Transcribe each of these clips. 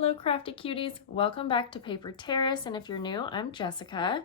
Hello crafty cuties, welcome back to Paper Terrace, and if you're new, I'm Jessica.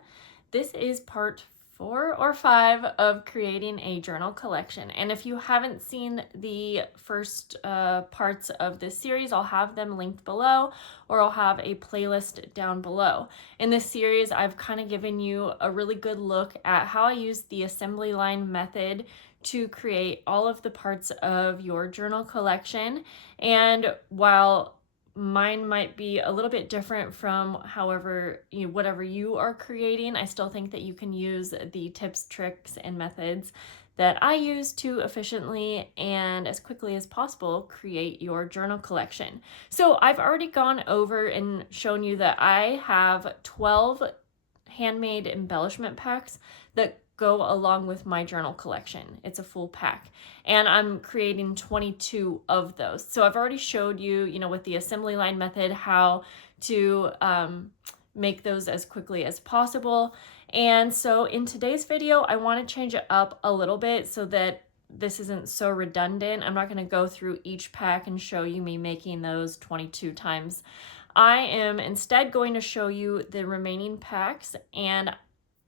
This is part 4 or 5 of creating a journal collection, and if you haven't seen the first parts of this series, I'll have them linked below, or I'll have a playlist down below. In this series, I've kind of given you a really good look at how I use the assembly line method to create all of the parts of your journal collection. And while mine might be a little bit different from whatever you are creating, I still think that you can use the tips, tricks, and methods that I use to efficiently and as quickly as possible create your journal collection. So I've already gone over and shown you that I have 12 handmade embellishment packs that go along with my journal collection. It's a full pack, and I'm creating 22 of those. So I've already showed you, with the assembly line method, how to make those as quickly as possible. And so in today's video, I want to change it up a little bit so that this isn't so redundant. I'm not going to go through each pack and show you me making those 22 times. I am instead going to show you the remaining packs, and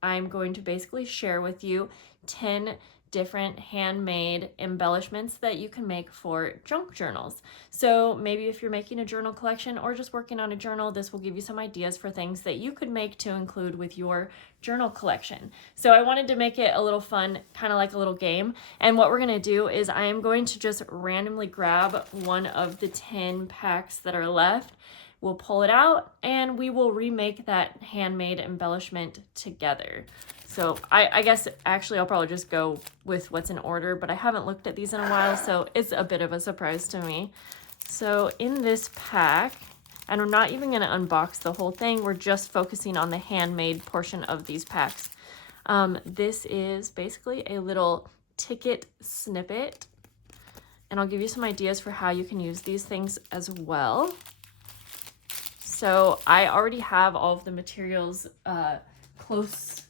I'm going to basically share with you 10 different handmade embellishments that you can make for junk journals. So maybe if you're making a journal collection or just working on a journal, this will give you some ideas for things that you could make to include with your journal collection. So I wanted to make it a little fun, kind of like a little game. And what we're going to do is I am going to just randomly grab one of the 10 packs that are left. We'll pull it out and we will remake that handmade embellishment together. So I guess actually I'll probably just go with what's in order, but I haven't looked at these in a while, so it's a bit of a surprise to me. So in this pack, and I'm not even going to unbox the whole thing, we're just focusing on the handmade portion of these packs. This is basically a little ticket snippet, and I'll give you some ideas for how you can use these things as well. So I already have all of the materials close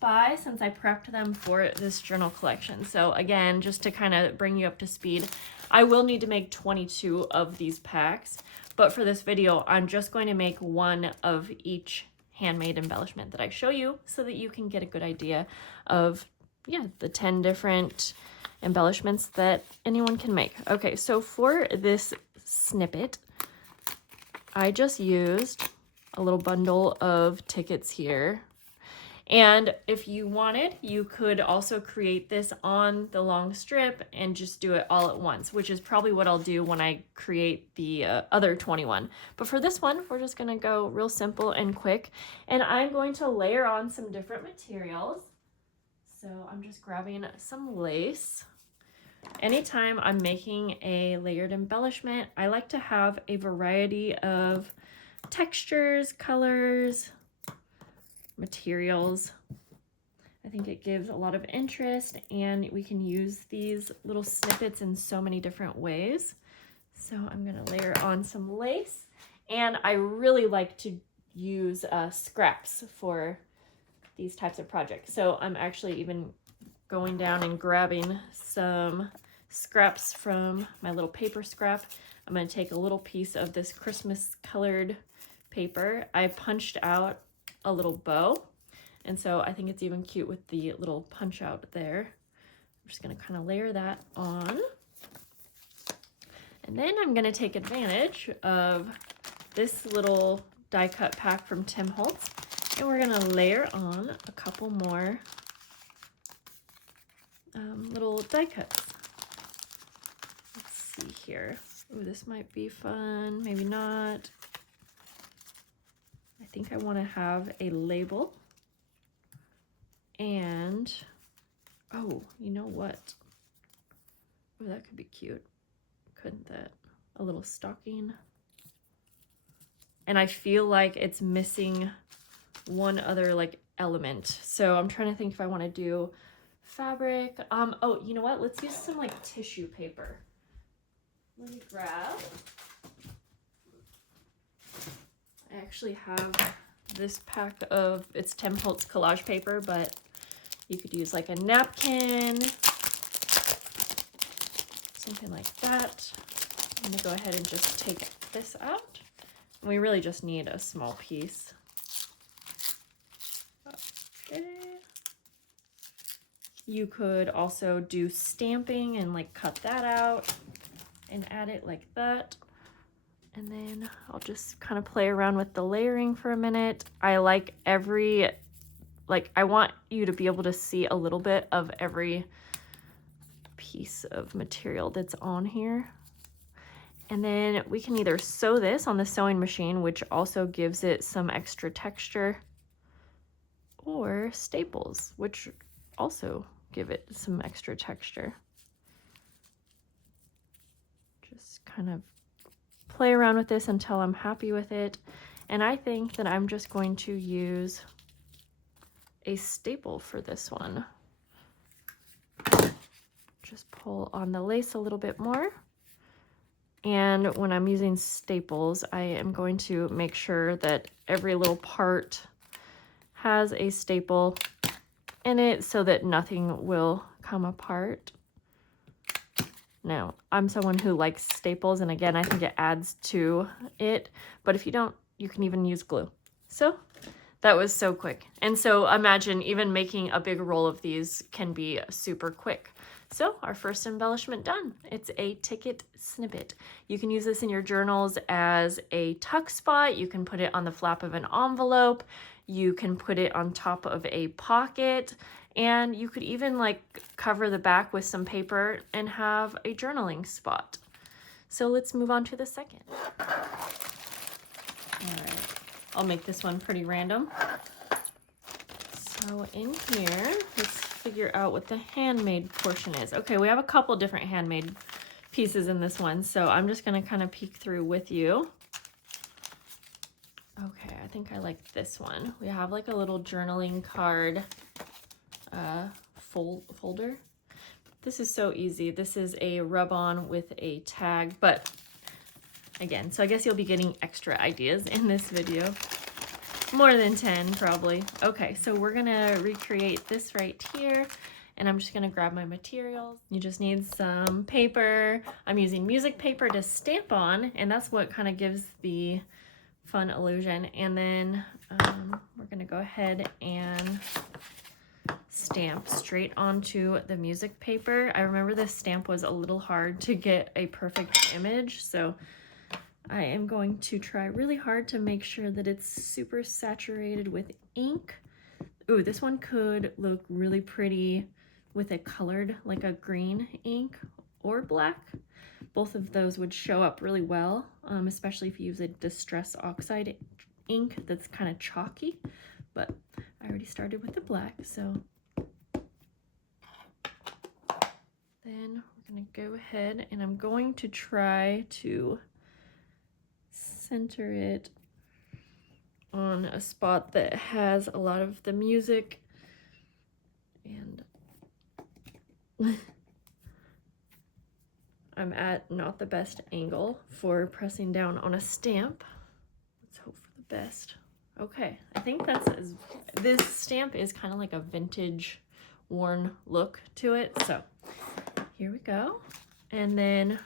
by since I prepped them for this journal collection. So again, just to kind of bring you up to speed, I will need to make 22 of these packs, but for this video, I'm just going to make one of each handmade embellishment that I show you so that you can get a good idea of, the 10 different embellishments that anyone can make. Okay, so for this snippet, I just used a little bundle of tickets here. And if you wanted, you could also create this on the long strip and just do it all at once, which is probably what I'll do when I create the other 21. But for this one, we're just going to go real simple and quick. And I'm going to layer on some different materials. So I'm just grabbing some lace. Anytime I'm making a layered embellishment, I like to have a variety of textures, colors, materials. I think it gives a lot of interest, and we can use these little snippets in so many different ways. So I'm going to layer on some lace, and I really like to use scraps for these types of projects. So I'm actually even going down and grabbing some scraps from my little paper scrap. I'm going to take a little piece of this Christmas colored paper. I punched out a little bow, and so I think it's even cute with the little punch out there. I'm just going to kind of layer that on. And then I'm going to take advantage of this little die cut pack from Tim Holtz, and we're going to layer on a couple more little die cuts. Let's see here. Ooh, this might be fun, maybe not. I think I want to have a label, and oh, you know what? Oh, that could be cute. Couldn't that? A little stocking. And I feel like it's missing one other element. So I'm trying to think if I want to do fabric. Oh, you know what? Let's use some tissue paper. Let me grab. I actually have this pack of, it's Tim Holtz collage paper, but you could use a napkin, something like that. I'm gonna go ahead and just take this out. We really just need a small piece. Okay. You could also do stamping and like cut that out and add it like that. And then I'll just kind of play around with the layering for a minute. I like I want you to be able to see a little bit of every piece of material that's on here. And then we can either sew this on the sewing machine, which also gives it some extra texture, or staples, which also give it some extra texture. Just kind of play around with this until I'm happy with it. And I think that I'm just going to use a staple for this one. Just pull on the lace a little bit more. And when I'm using staples, I am going to make sure that every little part has a staple in it so that nothing will come apart. Now, I'm someone who likes staples, and again, I think it adds to it, but if you don't, you can even use glue. So that was so quick. And so imagine even making a big roll of these can be super quick. So our first embellishment done. It's a ticket snippet. You can use this in your journals as a tuck spot. You can put it on the flap of an envelope. You can put it on top of a pocket. And you could even like cover the back with some paper and have a journaling spot. So let's move on to the second. All right, I'll make this one pretty random. So in here, let's figure out what the handmade portion is. Okay, we have a couple different handmade pieces in this one, so I'm just gonna kind of peek through with you. Okay, I think I like this one. We have like a little journaling card folder. This is so easy. This is a rub-on with a tag, but again, so I guess you'll be getting extra ideas in this video. More than 10 probably. Okay, so we're gonna recreate this right here, and I'm just gonna grab my materials. You just need some paper. I'm using music paper to stamp on, and that's what kind of gives the fun illusion. And then we're gonna go ahead and stamp straight onto the music paper. I remember this stamp was a little hard to get a perfect image, so I am going to try really hard to make sure that it's super saturated with ink. Ooh, this one could look really pretty with a colored, like a green ink or black. Both of those would show up really well, especially if you use a Distress Oxide ink that's kind of chalky. But I already started with the black, so then we're gonna go ahead and I'm going to try to center it on a spot that has a lot of the music, and I'm at not the best angle for pressing down on a stamp. Let's hope for the best. Okay, I think this stamp is kind of like a vintage worn look to it, so here we go. And then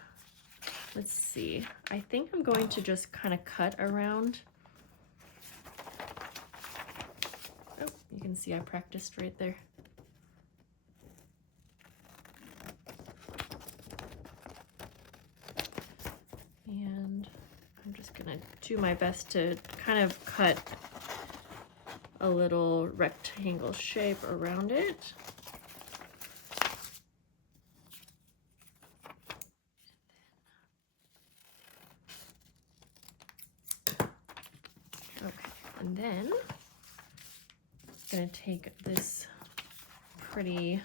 let's see, I think I'm going to just kind of cut around. Oh, you can see I practiced right there. And I'm just gonna do my best to kind of cut a little rectangle shape around it. And then I'm gonna take this pretty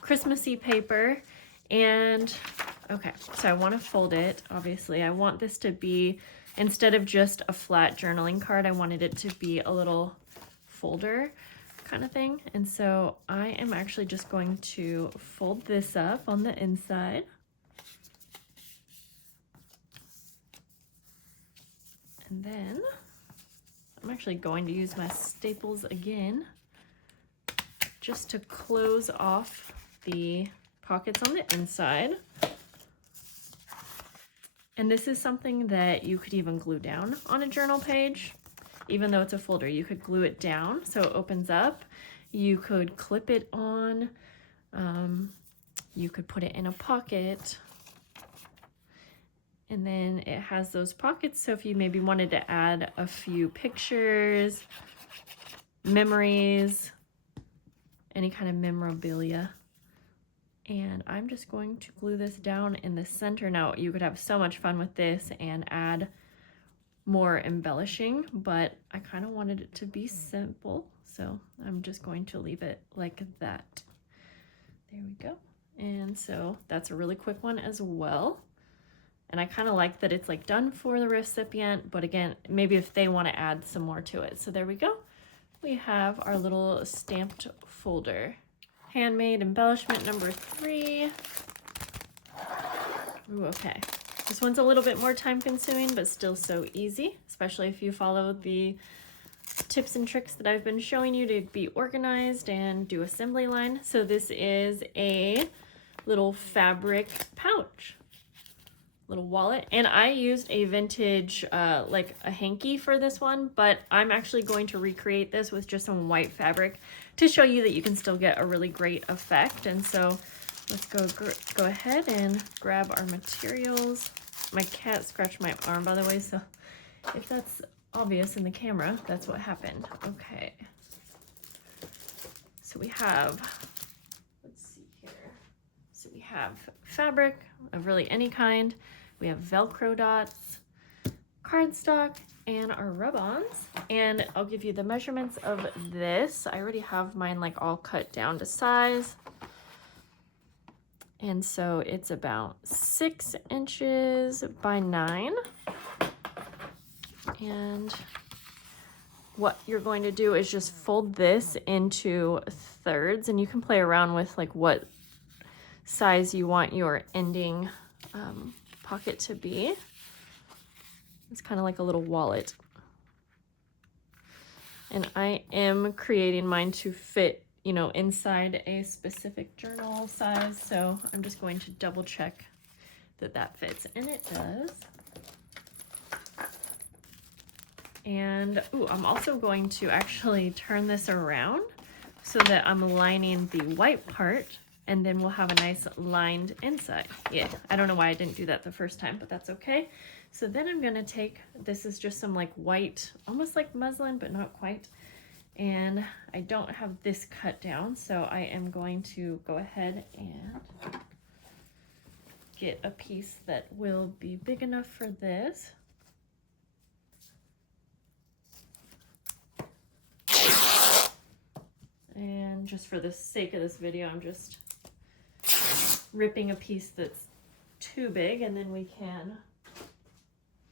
Christmassy paper and, okay, so I wanna fold it, obviously. I want this to be, instead of just a flat journaling card, I wanted it to be a little folder kind of thing. And so I am actually just going to fold this up on the inside. And then I'm actually going to use my staples again just to close off the pockets on the inside. And this is something that you could even glue down on a journal page. Even though it's a folder, you could glue it down so it opens up. You could clip it on. You could put it in a pocket. And then it has those pockets, so if you maybe wanted to add a few pictures, memories, any kind of memorabilia. And I'm just going to glue this down in the center. Now, you could have so much fun with this and add more embellishing, but I kind of wanted it to be simple, so I'm just going to leave it like that. There we go. And so that's a really quick one as well. And I kind of like that it's like done for the recipient, but again, maybe if they want to add some more to it. So there we go. We have our little stamped folder. Handmade embellishment number 3. Ooh, okay. This one's a little bit more time consuming, but still so easy, especially if you follow the tips and tricks that I've been showing you to be organized and do assembly line. So this is a little fabric pouch. Little wallet, and I used a vintage like a hanky for this one, but I'm actually going to recreate this with just some white fabric to show you that you can still get a really great effect. And so let's go ahead and grab our materials. My cat scratched my arm, by the way, so if that's obvious in the camera, that's what happened. Okay, so we have, let's see here, so we have fabric of really any kind. We have Velcro dots, cardstock, and our rub-ons. And I'll give you the measurements of this. I already have mine like all cut down to size. And so it's about 6 inches by 9. And what you're going to do is just fold this into thirds, and you can play around with like what size you want your ending pocket to be. It's kind of like a little wallet. And I am creating mine to fit, you know, inside a specific journal size. So I'm just going to double check that that fits, and it does. And ooh, I'm also going to actually turn this around so that I'm lining the white part, and then we'll have a nice lined inside. Yeah, I don't know why I didn't do that the first time, but that's okay. So then I'm gonna take, this is just some like white, almost like muslin, but not quite. And I don't have this cut down, so I am going to go ahead and get a piece that will be big enough for this. And just for the sake of this video, I'm just ripping a piece that's too big, and then we can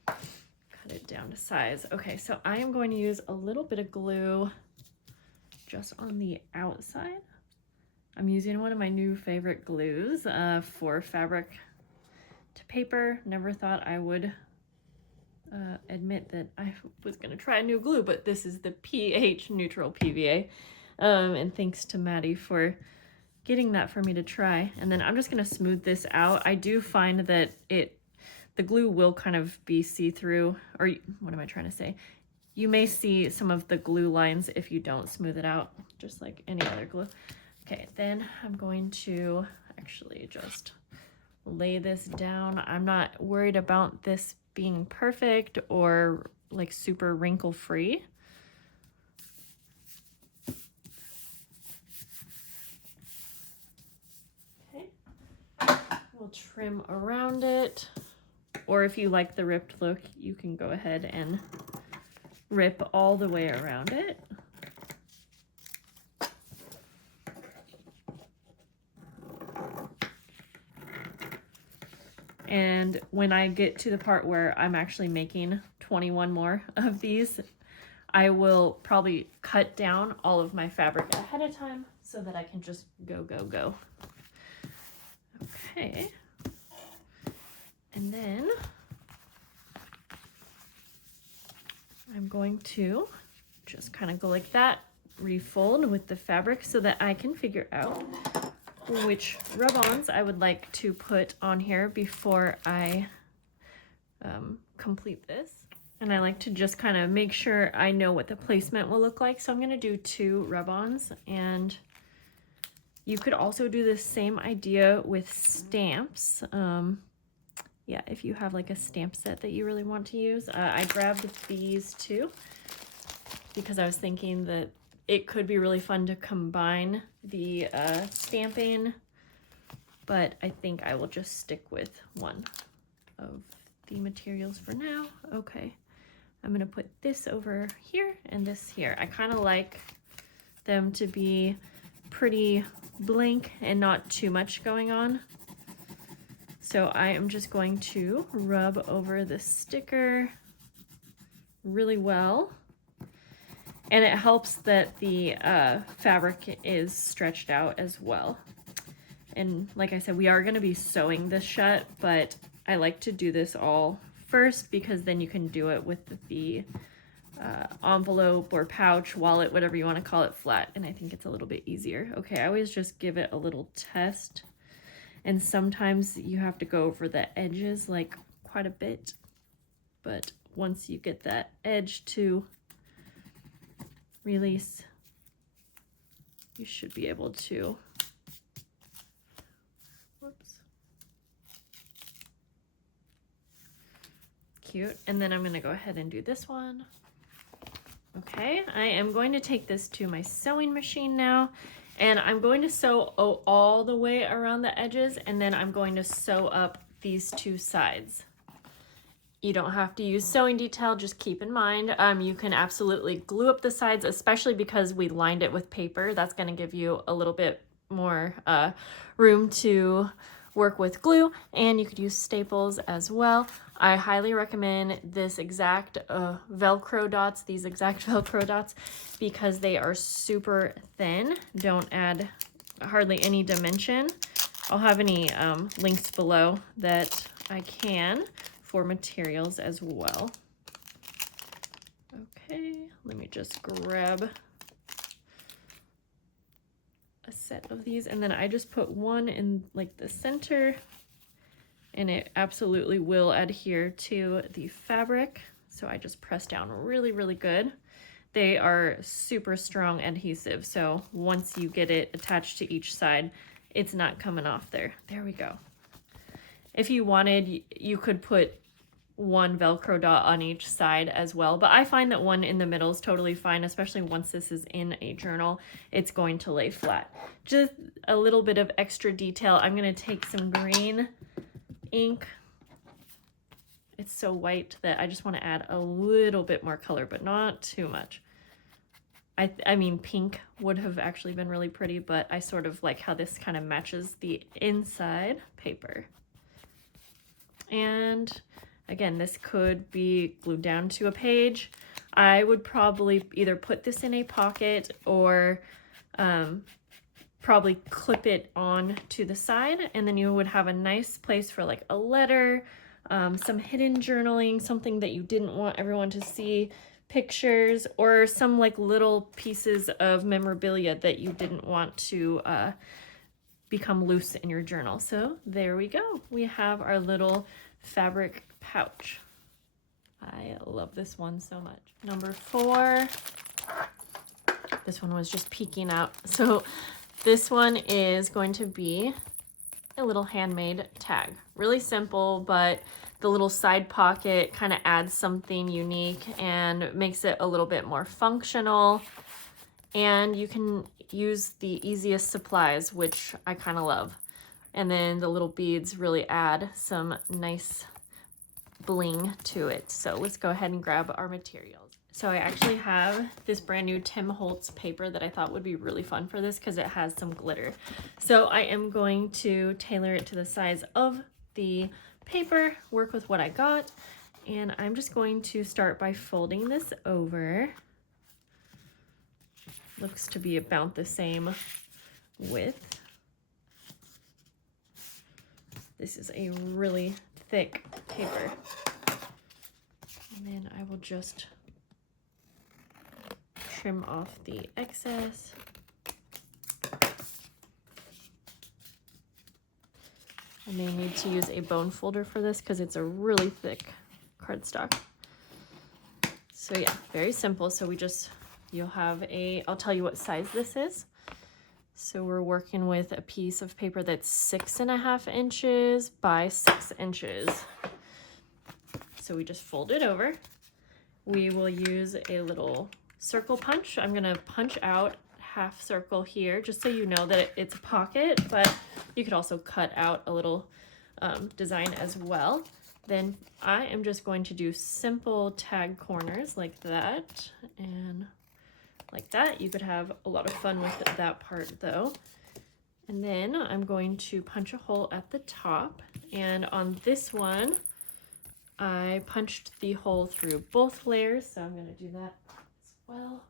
cut it down to size. Okay, so I am going to use a little bit of glue just on the outside. I'm using one of my new favorite glues for fabric to paper. Never thought I would admit that I was going to try a new glue, but this is the pH neutral PVA. And thanks to Maddie for getting that for me to try. And then I'm just going to smooth this out. I do find that the glue will kind of be see-through, or what am I trying to say? You may see some of the glue lines if you don't smooth it out, just like any other glue. Okay, then I'm going to actually just lay this down. I'm not worried about this being perfect or like super wrinkle-free. We'll trim around it, or if you like the ripped look, you can go ahead and rip all the way around it. And when I get to the part where I'm actually making 21 more of these, I will probably cut down all of my fabric ahead of time so that I can just go. Okay, and then I'm going to just kind of go like that, refold with the fabric so that I can figure out which rub-ons I would like to put on here before I complete this. And I like to just kind of make sure I know what the placement will look like. So I'm going to do 2 rub-ons, and you could also do the same idea with stamps. Yeah, if you have like a stamp set that you really want to use. I grabbed these 2 because I was thinking that it could be really fun to combine the stamping, but I think I will just stick with one of the materials for now. Okay, I'm gonna put this over here and this here. I kind of like them to be pretty blank and not too much going on. So I am just going to rub over the sticker really well. And it helps that the fabric is stretched out as well. And like I said, we are going to be sewing this shut, but I like to do this all first because then you can do it with the envelope or pouch, wallet, whatever you want to call it, flat. And I think it's a little bit easier. Okay, I always just give it a little test. And sometimes you have to go over the edges like quite a bit. But once you get that edge to release, you should be able to, whoops. Cute. And then I'm going to go ahead and do this one. Okay, I am going to take this to my sewing machine now, and I'm going to sew all the way around the edges, and then I'm going to sew up these 2 sides. You don't have to use sewing detail, just keep in mind, you can absolutely glue up the sides, especially because we lined it with paper. That's going to give you a little bit more room to work with glue, and you could use staples as well. I highly recommend this exact Velcro dots, these exact Velcro dots, because they are super thin, don't add hardly any dimension. I'll have any links below that I can for materials as well. Okay, let me just grab a set of these, and then I just put one in like the center, and it absolutely will adhere to the fabric. So I just press down really, really good. They are super strong adhesive, so once you get it attached to each side, it's not coming off there. There we go. If you wanted, you could put one Velcro dot on each side as well, but I find that one in the middle is totally fine, especially once this is in a journal. It's going to lay flat. Just a little bit of extra detail. I'm going to take some green ink. It's so white that I just want to add a little bit more color, but not too much. I mean, pink would have actually been really pretty, but I sort of like how this kind of matches the inside paper. And again, this could be glued down to a page. I would probably either put this in a pocket or probably clip it on to the side, and then you would have a nice place for like a letter, some hidden journaling, something that you didn't want everyone to see, pictures, or some like little pieces of memorabilia that you didn't want to become loose in your journal. So there we go. We have our little fabric pouch. I love this one so much. Number 4. This one was just peeking out. So this one is going to be a little handmade tag. Really simple, but the little side pocket kind of adds something unique and makes it a little bit more functional. And you can use the easiest supplies, which I kind of love. And then the little beads really add some nice bling to it. So let's go ahead and grab our materials. So I actually have this brand new Tim Holtz paper that I thought would be really fun for this because it has some glitter. So I am going to tailor it to the size of the paper, work with what I got, and I'm just going to start by folding this over. Looks to be about the same width. This is a really thick paper. And then I will just trim off the excess. I may need to use a bone folder for this because it's a really thick cardstock. So yeah, very simple. So you'll have I'll tell you what size this is. So we're working with a piece of paper that's 6.5 inches by 6 inches. So we just fold it over. We will use a little circle punch. I'm gonna punch out half circle here, just so you know that it's a pocket, but you could also cut out a little design as well. Then I am just going to do simple tag corners like that and like that. You could have a lot of fun with that part though. And then I'm going to punch a hole at the top, and on this one I punched the hole through both layers, so I'm going to do that as well.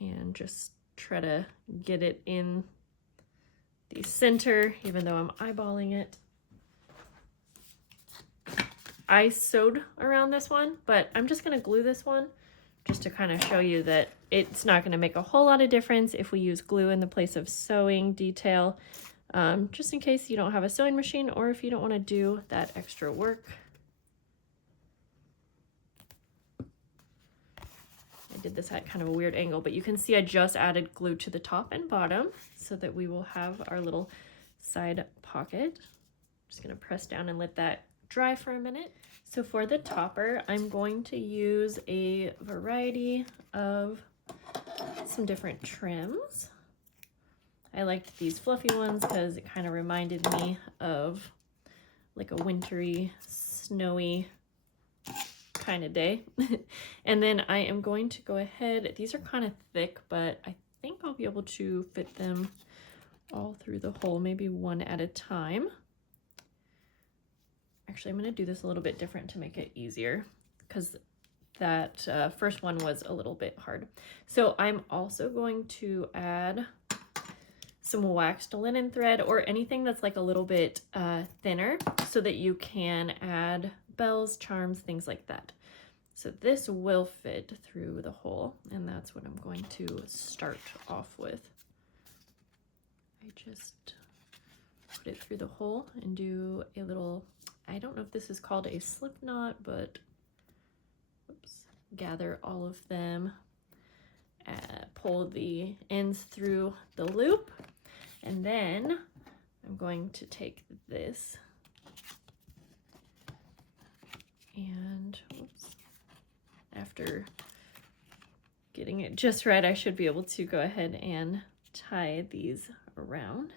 And just try to get it in the center, even though I'm eyeballing it. I sewed around this one, but I'm just going to glue this one just to kind of show you that it's not going to make a whole lot of difference if we use glue in the place of sewing detail, just in case you don't have a sewing machine or if you don't want to do that extra work. I did this at kind of a weird angle, but you can see I just added glue to the top and bottom so that we will have our little side pocket. Just going to press down and let that dry for a minute. So for the topper, I'm going to use a variety of some different trims. I liked these fluffy ones because it kind of reminded me of like a wintry, snowy kind of day. And then I am going to go ahead, these are kind of thick, but I think I'll be able to fit them all through the hole, maybe one at a time. Actually, I'm going to do this a little bit different to make it easier because that first one was a little bit hard. So I'm also going to add some waxed linen thread or anything that's like a little bit thinner so that you can add bells, charms, things like that. So this will fit through the hole, and that's what I'm going to start off with. I just put it through the hole and do a little, I don't know if this is called a slip knot, but oops, gather all of them, pull the ends through the loop, and then I'm going to take this and oops, after getting it just right, I should be able to go ahead and tie these around.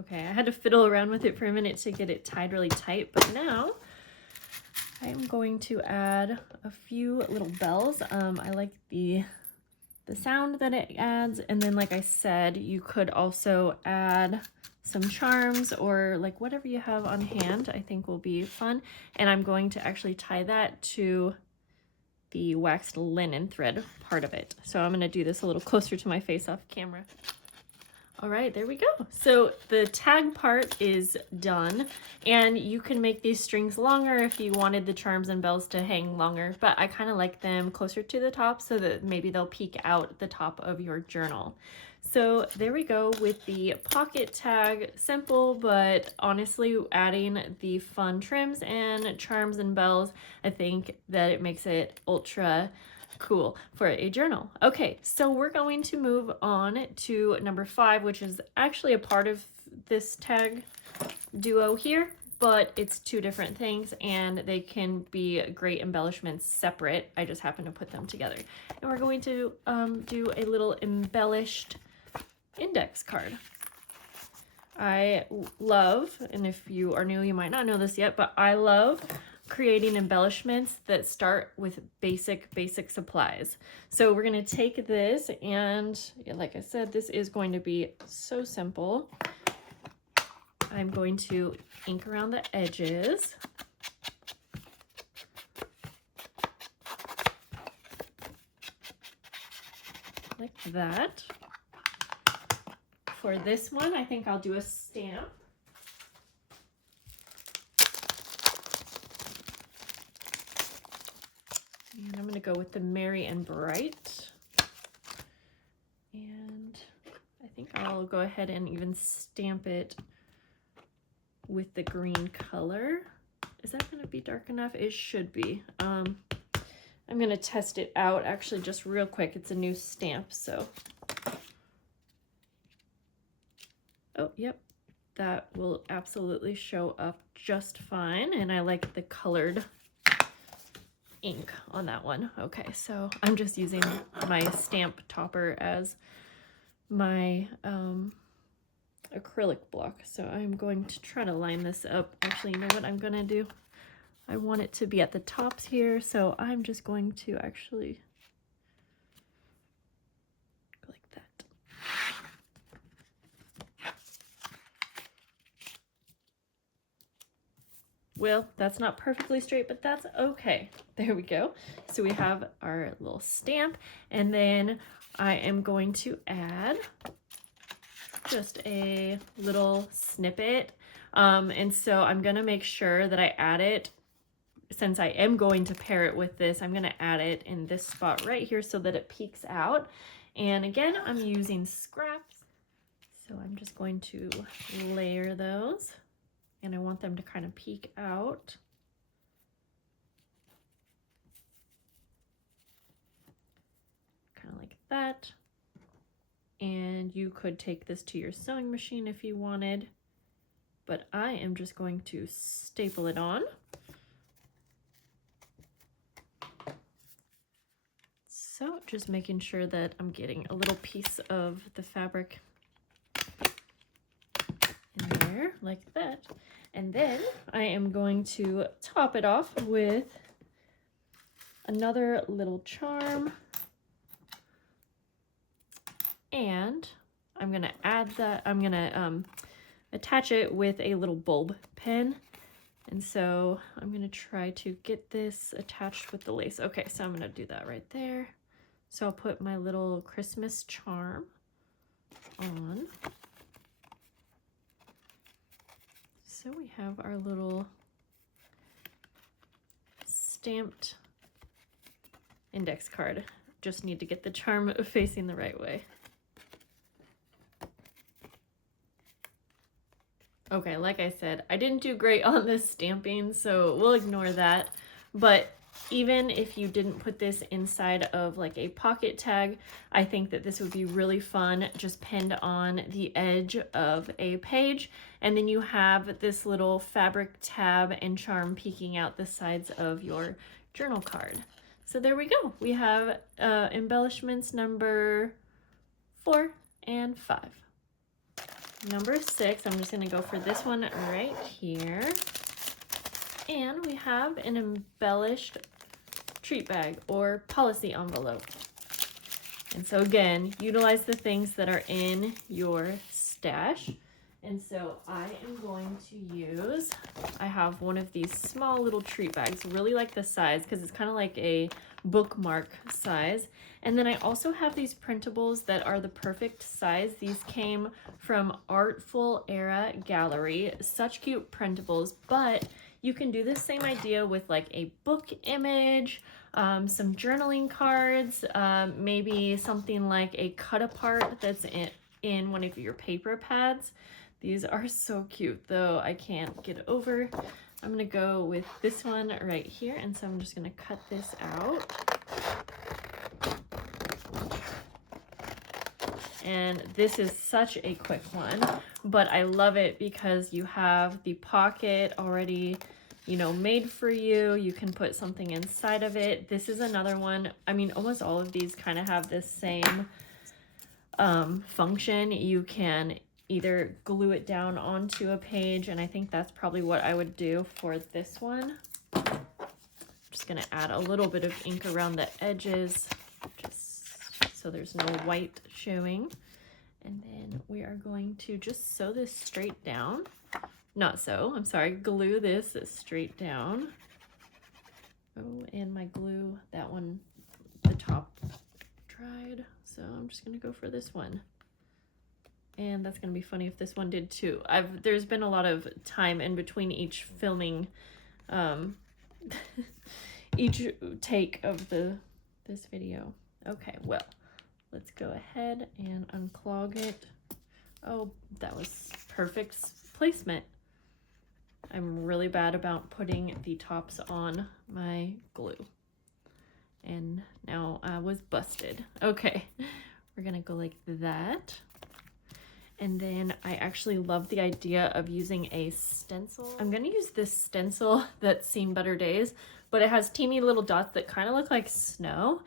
Okay, I had to fiddle around with it for a minute to get it tied really tight, but now I'm going to add a few little bells. I like the sound that it adds, and then like I said, you could also add some charms or like whatever you have on hand, I think will be fun. And I'm going to actually tie that to the waxed linen thread part of it. So I'm going to do this a little closer to my face off camera. All right, there we go. So the tag part is done, and you can make these strings longer if you wanted the charms and bells to hang longer, but I kind of like them closer to the top so that maybe they'll peek out the top of your journal. So there we go with the pocket tag. Simple, but honestly, adding the fun trims and charms and bells, I think that it makes it ultra cool for a journal. Okay, so we're going to move on to number 5, which is actually a part of this tag duo here, but it's 2 different things and they can be great embellishments separate. I just happen to put them together. And we're going to do a little embellished index card. I love, and if you are new, you might not know this yet, but I love creating embellishments that start with basic supplies. So we're going to take this, and like I said, this is going to be so simple. I'm going to ink around the edges. Like that. For this one, I think I'll do a stamp. And I'm going to go with the Merry and Bright. And I think I'll I'll go ahead and even stamp it with the green color. Is that going to be dark enough? It should be. I'm going to test it out actually just real quick. It's a new stamp, so. Oh, yep. That will absolutely show up just fine. And I like the colored ink on that one. Okay, so I'm just using my stamp topper as my acrylic block. So I'm going to try to line this up. Actually, you know what I'm gonna do? I want it to be at the tops here, so I'm just going to actually go like that. Well, that's not perfectly straight, but that's okay. There we go. So we have our little stamp, and then I am going to add just a little snippet. And so I'm gonna make sure that I add it, since I am going to pair it with this, I'm gonna add it in this spot right here so that it peeks out. And again, I'm using scraps. So I'm just going to layer those. And I want them to kind of peek out. Kind of like that. And you could take this to your sewing machine if you wanted, but I am just going to staple it on. So just making sure that I'm getting a little piece of the fabric in there like that. And then I am going to top it off with another little charm. And I'm gonna add that, I'm gonna attach it with a little bulb pin. And so I'm gonna try to get this attached with the lace. Okay, so I'm gonna do that right there. So I'll put my little Christmas charm on. So we have our little stamped index card. Just need to get the charm facing the right way. Okay, like I said, I didn't do great on this stamping, so we'll ignore that. But even if you didn't put this inside of like a pocket tag, I think that this would be really fun, just pinned on the edge of a page. And then you have this little fabric tab and charm peeking out the sides of your journal card. So there we go. We have embellishments number 4 and 5. Number 6, I'm just going to go for this one right here. And we have an embellished treat bag or policy envelope. And so again, utilize the things that are in your stash. And so I am going to use, I have one of these small little treat bags, really like the size because it's kind of like a bookmark size. And then I also have these printables that are the perfect size. These came from Artful Era Gallery, such cute printables, but you can do the same idea with like a book image, some journaling cards, maybe something like a cut apart that's in one of your paper pads. These are so cute though, I can't get over. I'm gonna go with this one right here, and so I'm just gonna cut this out. And this is such a quick one, but I love it because you have the pocket already, you know, made for you. You can put something inside of it. This is another one. I mean, almost all of these kind of have this same function. You can either glue it down onto a page, and I think that's probably what I would do for this one. I'm just gonna add a little bit of ink around the edges, just so there's no white showing. And then we are going to just sew this straight down. Not sew, I'm sorry, glue this straight down. Oh, and my glue, that one, the top dried. So I'm just gonna go for this one. And that's gonna be funny if this one did too. There's been a lot of time in between each filming, each take of this video. Okay, well, let's go ahead and unclog it Oh, that was perfect placement. I'm really bad about putting the tops on my glue. And now I was busted. Okay, we're gonna go like that. And then I actually love the idea of using a stencil. I'm gonna use this stencil that's seen better days, but it has teeny little dots that kind of look like snow.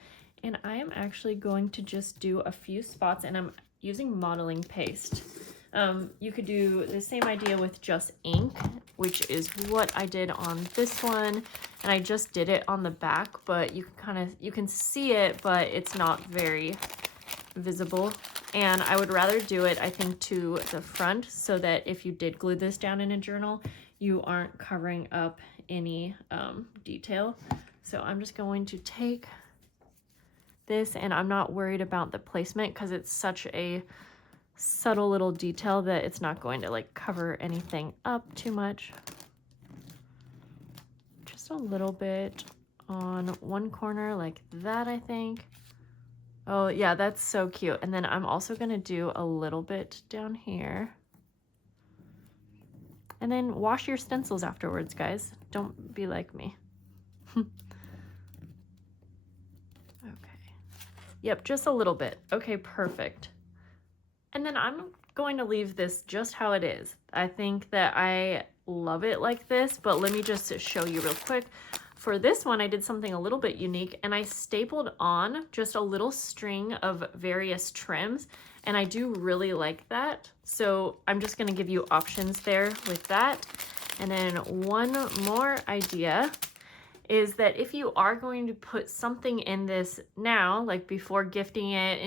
And I am actually going to just do a few spots, and I'm using modeling paste. You could do the same idea with just ink, which is what I did on this one. And I just did it on the back, but you can see it, but it's not very visible. And I would rather do it, I think, to the front, so that if you did glue this down in a journal, you aren't covering up any detail. So I'm just going to take this, and I'm not worried about the placement because it's such a subtle little detail that it's not going to like cover anything up too much. Just a little bit on one corner like that, I think. Oh yeah, that's so cute. And then I'm also gonna do a little bit down here. And then wash your stencils afterwards, guys. Don't be like me. Okay. Yep, just a little bit. Okay, perfect. And then I'm going to leave this just how it is. I think that I love it like this, but let me just show you real quick. For this one, I did something a little bit unique, and I stapled on just a little string of various trims, and I do really like that. So I'm just gonna give you options there with that. And then one more idea is that if you are going to put something in this now, like before gifting it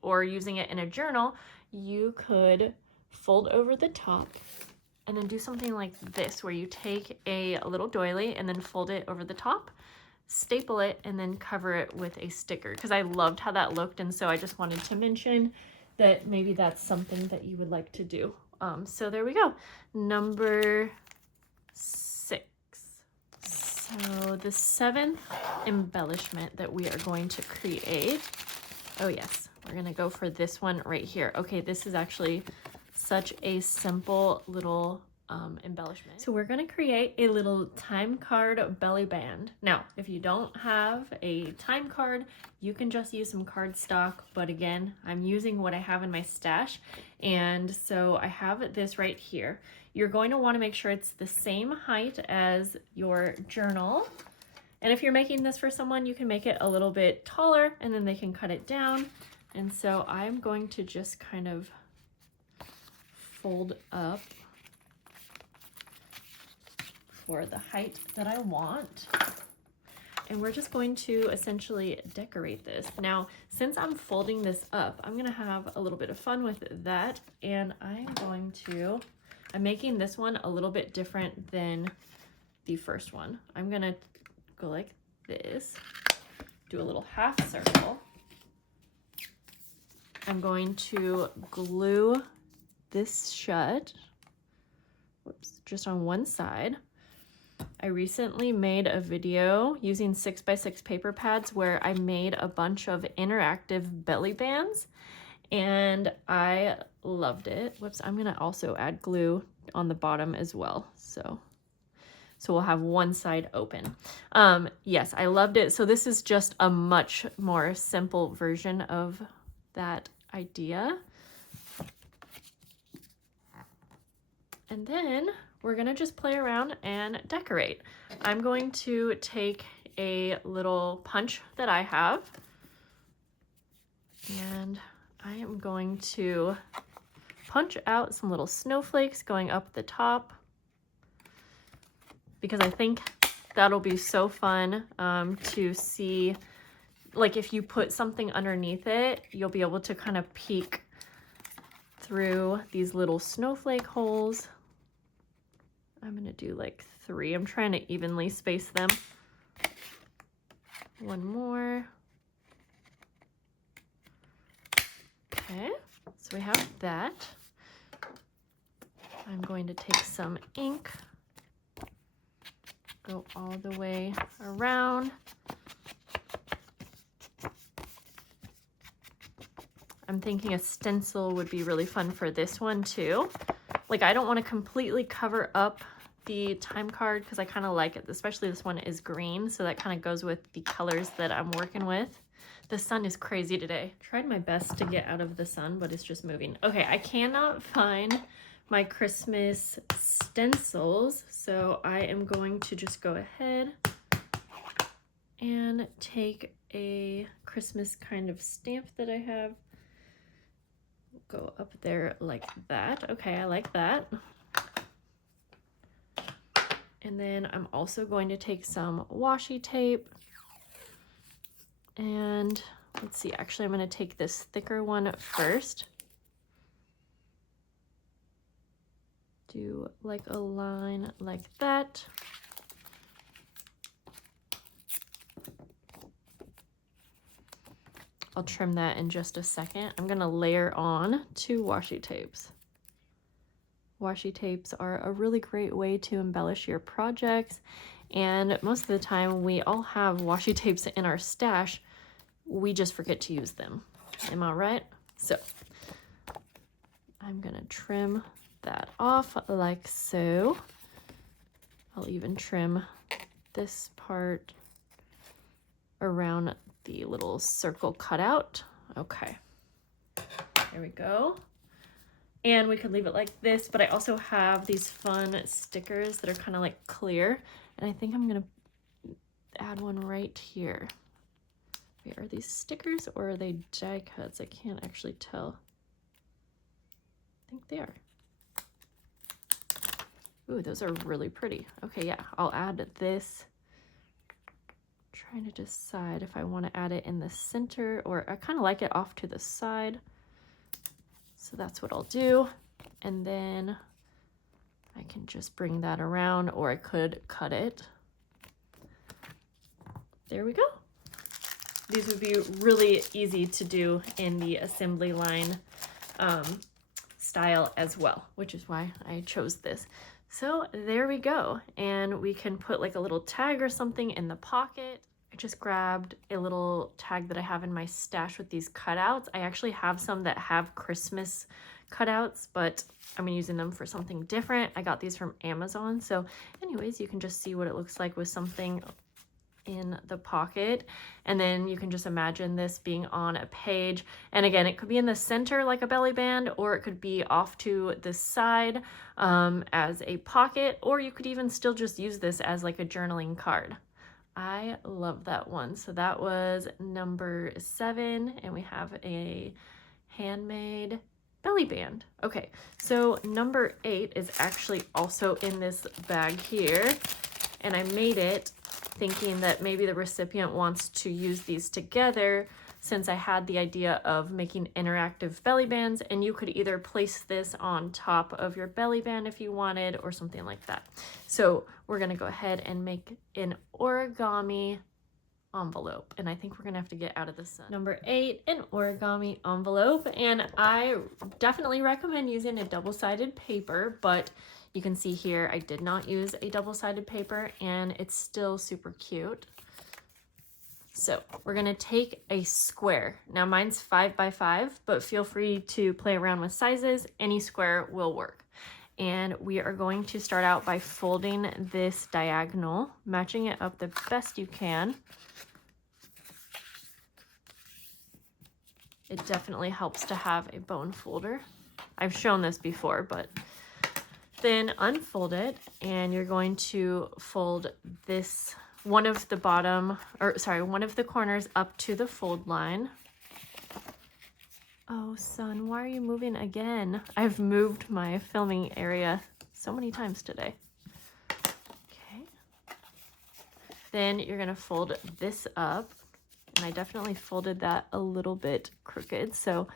or using it in a journal, you could fold over the top and then do something like this, where you take a little doily and then fold it over the top, staple it, and then cover it with a sticker, because I loved how that looked. And so I just wanted to mention that maybe that's something that you would like to do. So there we go. Number 6. So the 7th embellishment that we are going to create. Oh yes, we're gonna go for this one right here. Okay, this is actually such a simple little embellishment. So we're gonna create a little time card belly band. Now, if you don't have a time card, you can just use some cardstock, but again, I'm using what I have in my stash, and so I have this right here. You're going to want to make sure it's the same height as your journal. And if you're making this for someone, you can make it a little bit taller and then they can cut it down. And so I'm going to just kind of fold up for the height that I want. And we're just going to essentially decorate this. Now, since I'm folding this up, I'm gonna have a little bit of fun with that. And I'm making this one a little bit different than the first one. I'm gonna go like this, do a little half circle. I'm going to glue this shut, whoops, just on one side. I recently made a video using 6x6 paper pads where I made a bunch of interactive belly bands, and I loved it. Whoops, I'm gonna also add glue on the bottom as well. So we'll have one side open. Yes, I loved it. So this is just a much more simple version of that idea. And then we're gonna just play around and decorate. I'm going to take a little punch that I have, and I am going to punch out some little snowflakes going up the top, because I think that'll be so fun to see. Like if you put something underneath it, you'll be able to kind of peek through these little snowflake holes. I'm gonna do like 3. I'm trying to evenly space them. One more. Okay, so we have that. I'm going to take some ink, go all the way around. I'm thinking a stencil would be really fun for this one too. Like, I don't want to completely cover up the time card because I kind of like it, especially this one is green, so that kind of goes with the colors that I'm working with. The sun is crazy today. Tried my best to get out of the sun, but it's just moving. Okay, I cannot find my Christmas stencils, so I am going to just go ahead and take a Christmas kind of stamp that I have. Go up there like that. Okay, I like that. And then I'm also going to take some washi tape. And let's see, actually I'm going to take this thicker one first. Do like a line like that. I'll trim that in just a second. I'm going to layer on 2 washi tapes. Washi tapes are a really great way to embellish your projects, and most of the time we all have washi tapes in our stash. We just forget to use them. Am I right? So I'm going to trim that off like so. I'll even trim this part around the little circle cutout. Okay, there we go. And we could leave it like this, but I also have these fun stickers that are kind of like clear, and I think I'm gonna add one right here. Wait, are these stickers or are they die cuts? I can't actually tell. I think they are. Ooh, those are really pretty. Okay, yeah, I'll add this. Trying to decide if I want to add it in the center, or I kind of like it off to the side. So that's what I'll do. And then I can just bring that around, or I could cut it. There we go. These would be really easy to do in the assembly line style as well, which is why I chose this. So there we go. And we can put like a little tag or something in the pocket. I just grabbed a little tag that I have in my stash with these cutouts. I actually have some that have Christmas cutouts, but I'm using them for something different. I got these from Amazon. So anyways, you can just see what it looks like with something in the pocket, and then you can just imagine this being on a page. And again, it could be in the center like a belly band, or it could be off to the side as a pocket, or you could even still just use this as like a journaling card. I love that one. So that was number 7, and we have a handmade belly band. Okay, so number 8 is actually also in this bag here, and I made it thinking that maybe the recipient wants to use these together, since I had the idea of making interactive belly bands, and you could either place this on top of your belly band if you wanted, or something like that. So we're gonna go ahead and make an origami envelope, and I think we're gonna have to get out of the sun. Number 8, an origami envelope, and I definitely recommend using a double-sided paper, but you can see here I did not use a double-sided paper, and it's still super cute. So we're gonna take a square. Now mine's 5 by 5, but feel free to play around with sizes. Any square will work. And we are going to start out by folding this diagonal, matching it up the best you can. It definitely helps to have a bone folder. I've shown this before, but then unfold it, and you're going to fold this one of the corners up to the fold line. Oh, son, why are you moving again? I've moved my filming area so many times today. Okay. Then you're gonna fold this up, and I definitely folded that a little bit crooked, so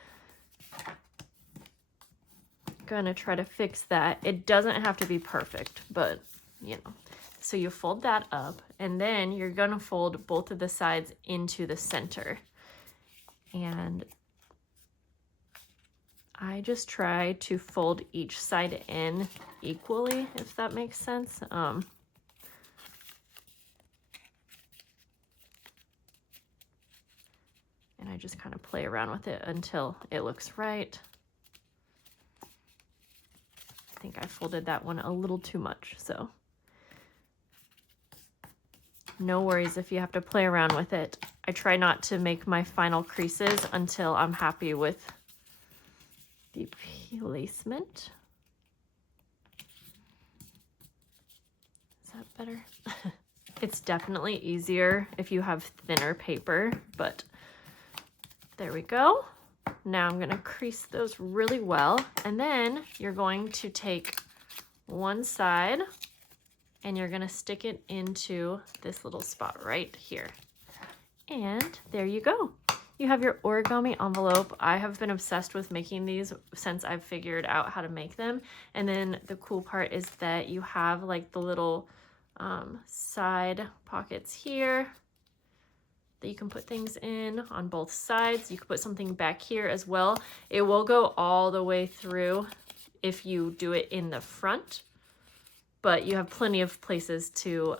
gonna try to fix that. It doesn't have to be perfect, but you know. So you fold that up, and then you're gonna fold both of the sides into the center. And I just try to fold each side in equally, if that makes sense. And And I just kind of play around with it until it looks right. I think I folded that one a little too much, so no worries if you have to play around with it. I try not to make my final creases until I'm happy with the placement. Is that better? It's definitely easier if you have thinner paper, but there we go. Now I'm gonna crease those really well, and then you're going to take one side and you're gonna stick it into this little spot right here. And there you go. You have your origami envelope. I have been obsessed with making these since I've figured out how to make them. And then the cool part is that you have like the little side pockets here that you can put things in on both sides. You can put something back here as well. It will go all the way through if you do it in the front, but you have plenty of places to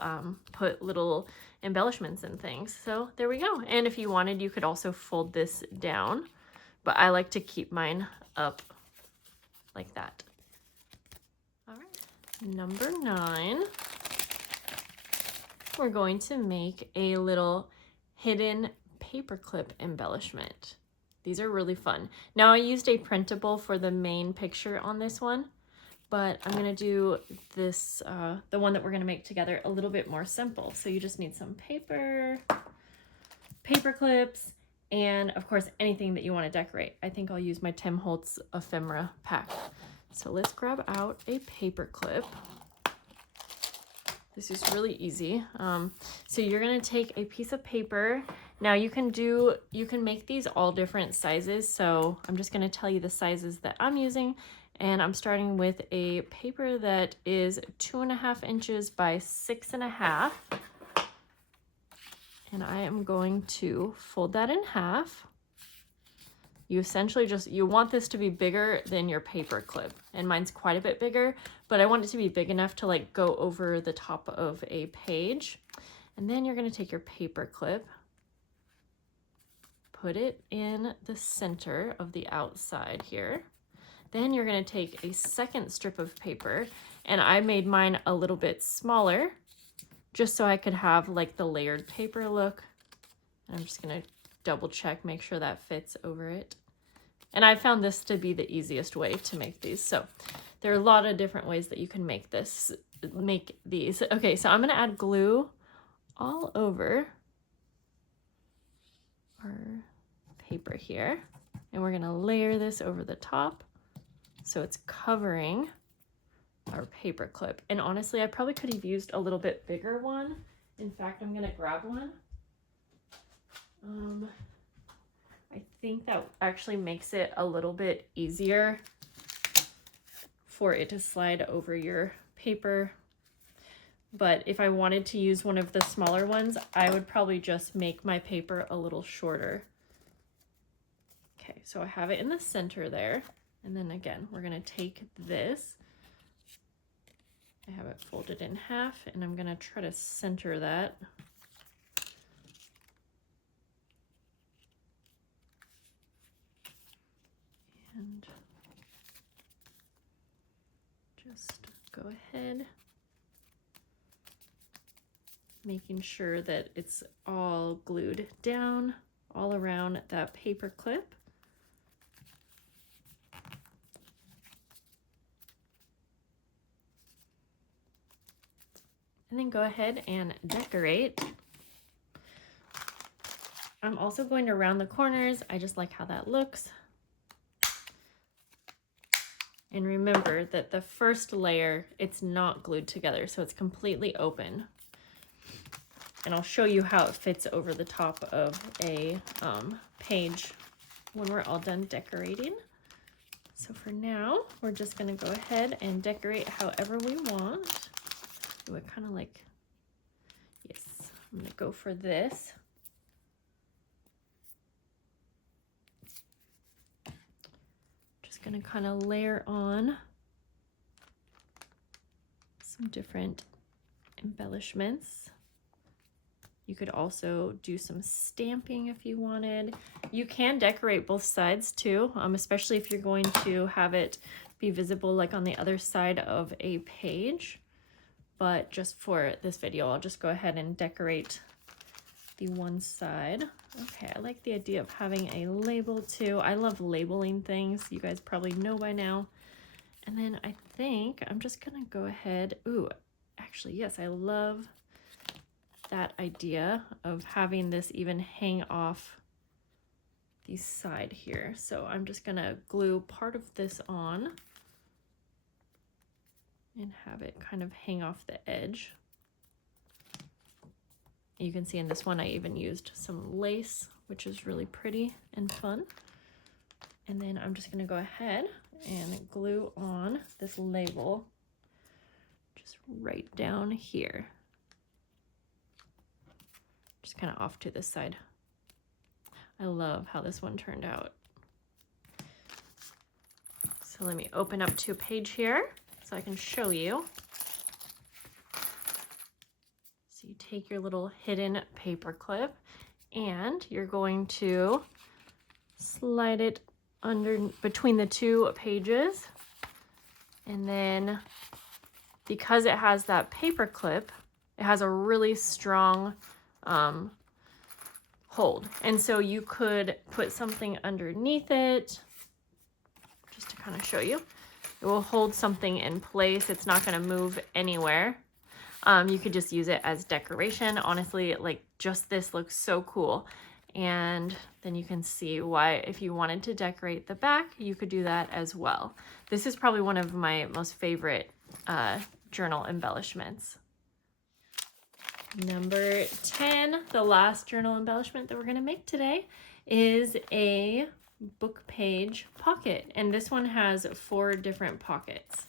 put little embellishments and things. So there we go. And if you wanted, you could also fold this down, but I like to keep mine up like that. All right, number 9. We're going to make a little hidden paperclip embellishment. These are really fun. Now I used a printable for the main picture on this one, but I'm gonna do this, the one that we're gonna make together, a little bit more simple. So you just need some paper, paper clips, and of course anything that you wanna decorate. I think I'll use my Tim Holtz ephemera pack. So let's grab out a paper clip. This is really easy. So you're gonna take a piece of paper. Now you can make these all different sizes. So I'm just gonna tell you the sizes that I'm using. And I'm starting with a paper that is 2.5 inches by 6.5. And I am going to fold that in half. You essentially you want this to be bigger than your paper clip. And mine's quite a bit bigger, but I want it to be big enough to like go over the top of a page. And then you're gonna take your paper clip, put it in the center of the outside here. Then you're gonna take a second strip of paper, and I made mine a little bit smaller just so I could have like the layered paper look. I'm just gonna double check, make sure that fits over it. And I found this to be the easiest way to make these. So there are a lot of different ways that you can make these. Okay, so I'm gonna add glue all over our paper here. And we're gonna layer this over the top so it's covering our paper clip. And honestly, I probably could have used a little bit bigger one. In fact, I'm gonna grab one. I think that actually makes it a little bit easier for it to slide over your paper. But if I wanted to use one of the smaller ones, I would probably just make my paper a little shorter. Okay, so I have it in the center there. And then again, we're gonna take this. I have it folded in half, and I'm gonna try to center that. And just go ahead, making sure that it's all glued down all around that paper clip. And then go ahead and decorate. I'm also going to round the corners. I just like how that looks. And remember that the first layer, it's not glued together, so it's completely open. And I'll show you how it fits over the top of a page when we're all done decorating. So for now, we're just gonna go ahead and decorate however we want. Ooh, I kind of like, yes, I'm gonna go for this. Gonna kind of layer on some different embellishments. You could also do some stamping if you wanted. You can decorate both sides too, especially if you're going to have it be visible like on the other side of a page. But just for this video, I'll just go ahead and decorate the one side. Okay, I like the idea of having a label too. I love labeling things. You guys probably know by now. And then I think I'm just gonna go ahead. Ooh, actually, yes, I love that idea of having this even hang off the side here. So I'm just gonna glue part of this on and have it kind of hang off the edge. You can see in this one I even used some lace, which is really pretty and fun. And then I'm just gonna go ahead and glue on this label just right down here. Just kind of off to this side. I love how this one turned out. So let me open up to a page here so I can show you. So you take your little hidden paper clip and you're going to slide it under between the two pages. And then because it has that paper clip, it has a really strong hold. And so you could put something underneath it, just to kind of show you. It will hold something in place. It's not going to move anywhere. You could just use it as decoration. Honestly, like just this looks so cool. And then you can see why if you wanted to decorate the back, you could do that as well. This is probably one of my most favorite journal embellishments. Number 10, the last journal embellishment that we're going to make today is a book page pocket. And this one has 4 different pockets.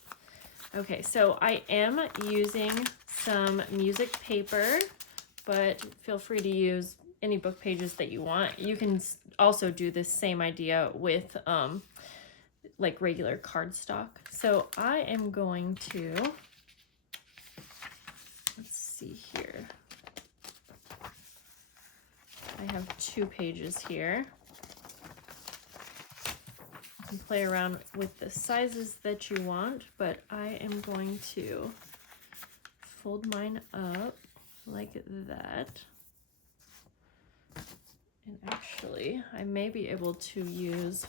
Okay, so I am using some music paper, but feel free to use any book pages that you want. You can also do this same idea with like regular cardstock. So I am going to, let's see here. I have 2 pages here. You can play around with the sizes that you want, but I am going to fold mine up like that. And actually, I may be able to use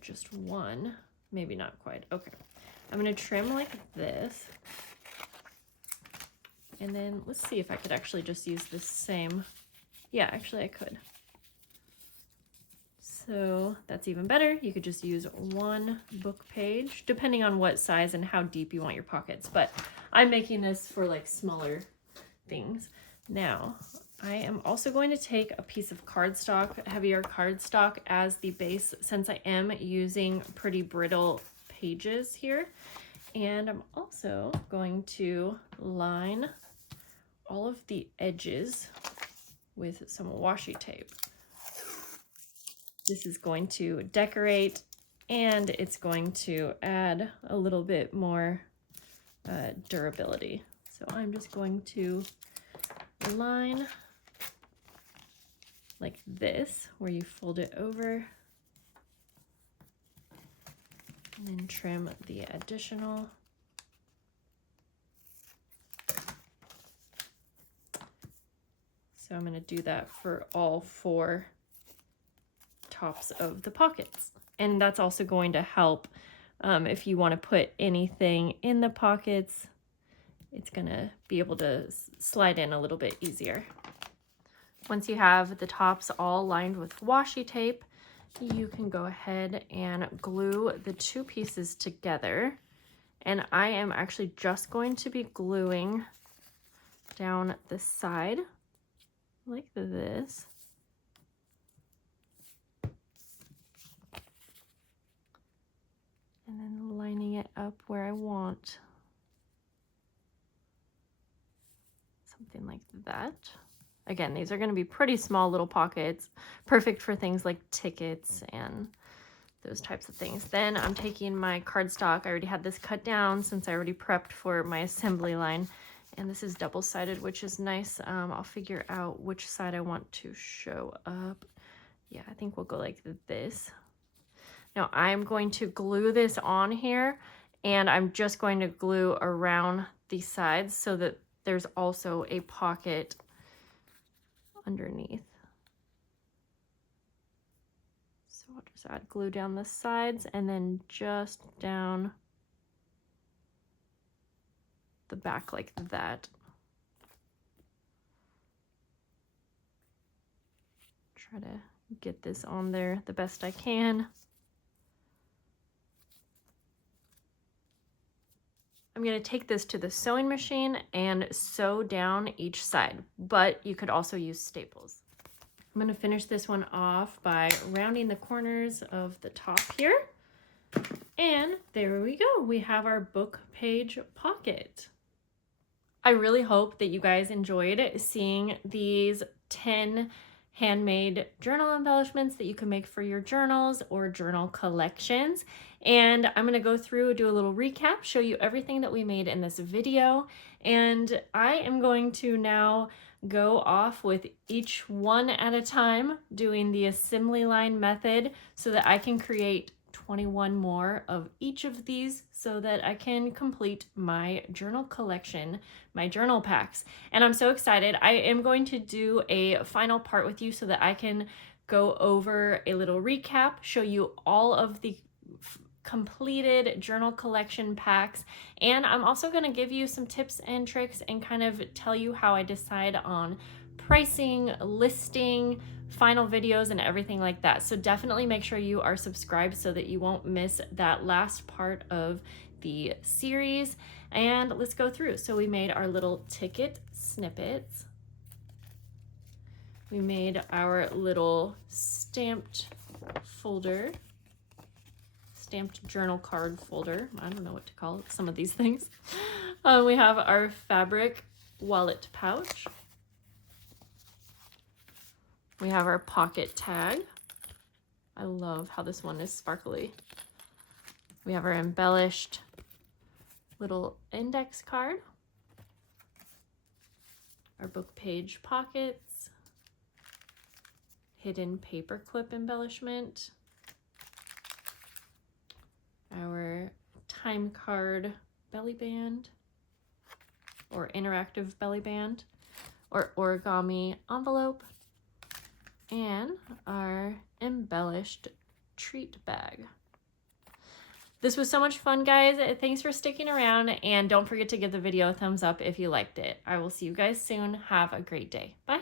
just one, maybe not quite. Okay, I'm gonna trim like this. And then let's see if I could actually just use the same. Yeah, actually I could. So that's even better. You could just use 1 book page, depending on what size and how deep you want your pockets. But I'm making this for like smaller things. Now, I am also going to take a piece of cardstock, heavier cardstock, as the base, since I am using pretty brittle pages here. And I'm also going to line all of the edges with some washi tape. This is going to decorate and it's going to add a little bit more durability. So I'm just going to line like this, where you fold it over and then trim the additional. So I'm going to do that for all 4 tops of the pockets. And that's also going to help if you want to put anything in the pockets, it's going to be able to slide in a little bit easier. Once you have the tops all lined with washi tape, you can go ahead and glue the 2 pieces together. And I am actually just going to be gluing down the side like this. And then lining it up where I want. Something like that. Again, these are going to be pretty small little pockets, perfect for things like tickets and those types of things. Then I'm taking my cardstock. I already had this cut down since I already prepped for my assembly line. And this is double-sided, which is nice. I'll figure out which side I want to show up. Yeah, I think we'll go like this. Now I'm going to glue this on here, and I'm just going to glue around the sides so that there's also a pocket underneath. So I'll just add glue down the sides and then just down the back like that. Try to get this on there the best I can. I'm going to take this to the sewing machine and sew down each side, but you could also use staples. I'm going to finish this one off by rounding the corners of the top here. And there we go. We have our book page pocket. I really hope that you guys enjoyed seeing these 10 handmade journal embellishments that you can make for your journals or journal collections. And I'm going to go through, do a little recap, show you everything that we made in this video. And I am going to now go off with each one at a time, doing the assembly line method so that I can create 21 more of each of these so that I can complete my journal collection, my journal packs. And I'm so excited. I am going to do a final part with you so that I can go over a little recap, show you all of the completed journal collection packs, and I'm also going to give you some tips and tricks and kind of tell you how I decide on pricing, listing, final videos, and everything like that. So definitely make sure you are subscribed so that you won't miss that last part of the series. And let's go through. So we made our little ticket snippets. We made our little stamped folder, stamped journal card folder. I don't know what to call it, some of these things. We have our fabric wallet pouch. We have our pocket tag. I love how this one is sparkly. We have our embellished little index card. Our book page pockets. Hidden paper clip embellishment. Our time card belly band or interactive belly band or origami envelope, and our embellished treat bag. This was so much fun, guys. Thanks for sticking around, and don't forget to give the video a thumbs up if you liked it. I will see you guys soon. Have a great day. Bye.